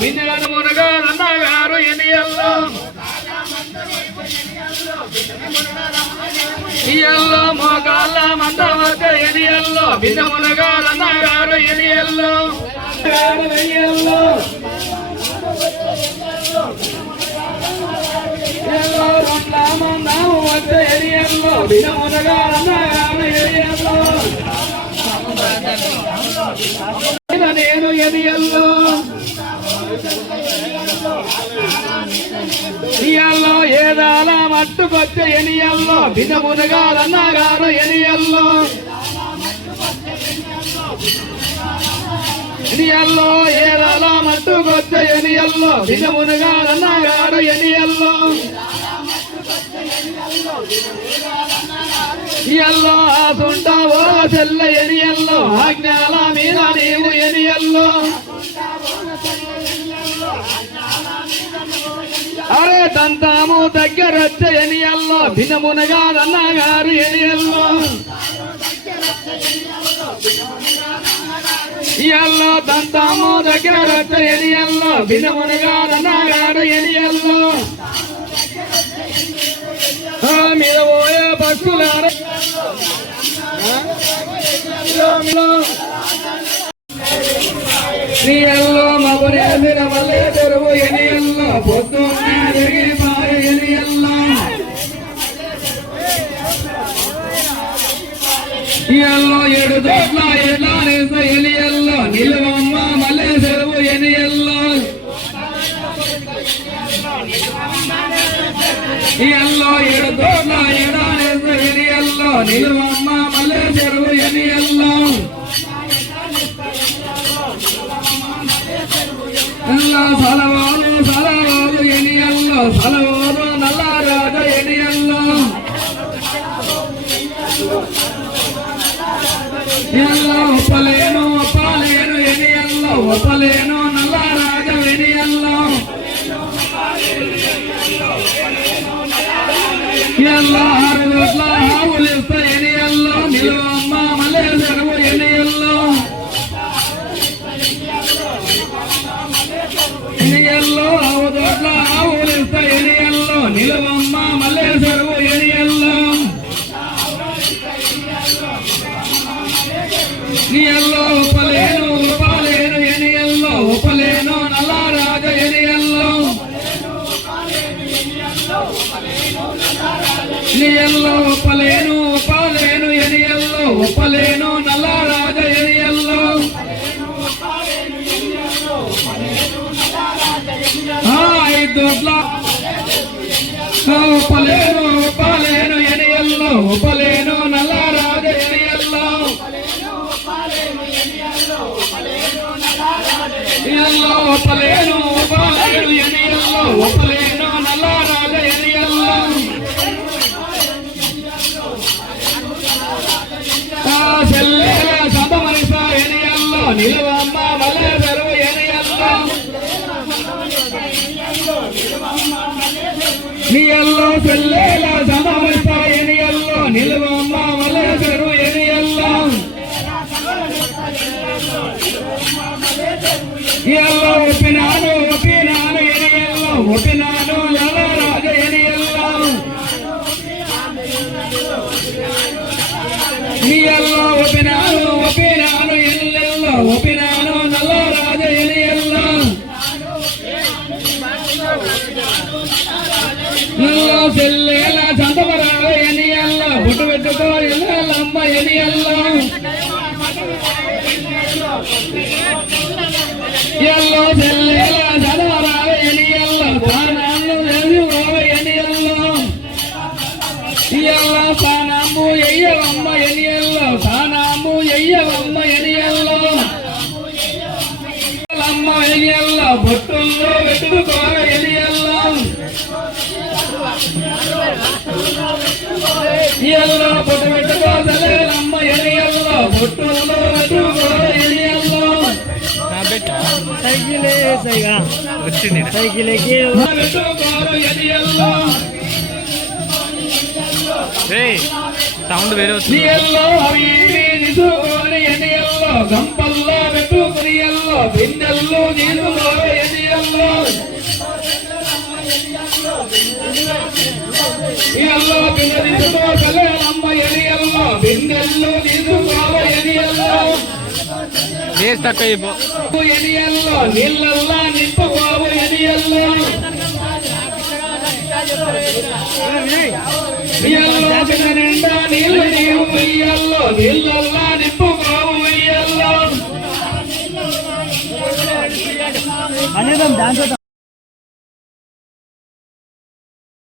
విజయను మునగారు ఎనియల్లో ఇయల్లో మోకాళ్ళ మందవత ఎనియల్లో విజయమునగారు ఎనియల్లో నేను ఎనియల్లో ఇయల్లో ఏదాల మట్టుకొచ్చ ఎనియల్లో విజయమునగారు ఎనియల్లో ఎనియల్లో ఏదాల మట్టుకొచ్చ ఎనియల్లో విజయమునగారు ఎనియల్లో ఇయల్లో ఆసుంటావో చెల్ల ఎనియల్లో ఆజ్ఞాల మీద నీవు ఎనియల్లో అరే దంతాము దగ్గరొచ్చ ఎనియల్లో భిన్నమునగారు ఎనియల్లో ఇయల్లో దంతాము దగ్గరొచ్చ ఎనియల్లో భిన్నమునగారు ఎనియల్లో మీద పోయే భక్తులార ఎనియల్లో మగునేసిన మల్లె తెరువు ఎనియల్లో పొద్దున్న తిరిగి పారు ఎనియల్లో ఇయల్లో 7 చోట్ల ఎట్లా నేస ఎనియల్లో నిలువమ్మ మల్లె తెరువు ఎనియల్లో ఇయల్లో 7 చోట్ల ఎట్లా నేస ఎనియల్లో నిలువమ్మ మల్లె తెరువు ఎనియల్లో సలవాలు ఎనియల్లో సలవాలు నల్లారాజ ఎనియల్లో ఒప్పలేను ఎనియల్లో ఒప్పలేను నల్లారాజ ఎనియల్లో ఎల్లో 6 చోట్ల ఆవులిస్త ఎనియల్లో నిలువమ్మ మల్లె చెరువు ఎనియల్లో ఎనియల్లో 6 చోట్ల ఆవులిస్త ఎనియల్లో నిలువమ్మ మల్లె చెరువు ఎనియల్లో ఎనియల్లో ఒప్పలేను ఎనియల్లో ఒప్పలేను నల్లారాజ ఎనియల్లో ఎనియల్లో ఒప్పలేను ఎనియల్లో ఒప్పలేను నల్లారాజ ఎనియల్లో 5 చోట్ల ఒప్పలేను ఎనియల్లో ఒప్పలేను నల్లారాజ ఎనియల్లో ఎనియల్లో ఒప్పలేను ఎనియల్లో ఒప్పలేను నల్లారాజ ఎనియల్లో చెల్లెల సతమనిస ఎనియల్లో నిలువమ్మ మల్లె చెరువు ఎనియల్లో ఎనియల్లో చెల్లెల సతమనిస ఎనియల్లో నిలువమ్మ మల్లె చెరువు ఎనియల్లో ఎనియల్లో ఒప్పినాను ఎనియల్లో ఒప్పినాను నల్లరాజ ఎనియల్లో ఎనియల్లో ఒప్పినాను ఎనియల్లో ఒప్పినాను నల్లరాజ ఎనియల్లో ఎనియల్లో చెల్లెల సంతమరాజ ఎనియల్లో బొట్టు పెట్టుకో ఎల్లమ్మ ఎనియల్లో ఎనియల్లో చెల్లెల సంతమరాజ ఎనియల్లో తానాలు ఎనియల్లో ఎనియల్లో తానాము ఎయ్యవమ్మ ఎనియల్లో తానాము ఎయ్యవమ్మ ఎనియల్లో అమ్మ ఎనియల్లో బొట్టుల్లో పెట్టుకో ఎనియల్లో ఎనియల్లో బొట్టు పెట్టుకో చెల్లెలమ్మ ఎనియల్లో బొట్టుల్లో పెట్టుకో ఎనియల్లో సైకిల్ ఎనియల్లో సౌండ్ వేరే ఎనియల్లో గంపల్లో ఎనియల్లో బిందెల్లో నీళ్ళు ఎనియల్లో ఎల్లో బిందె తీసుకో కళ్యాణమ్మ ఎనియల్లో బిందెల్లో నీళ్ళు ఎనియల్లో ఎనియల్లో నీళ్ళల్లా నింపుకోవు ఎనియల్లో ఎల్లో బిందె నిండా నీళ్ళు నీవు వెయ్యల్లో నీళ్ళల్లా నింపుకోవు వెయ్యల్లో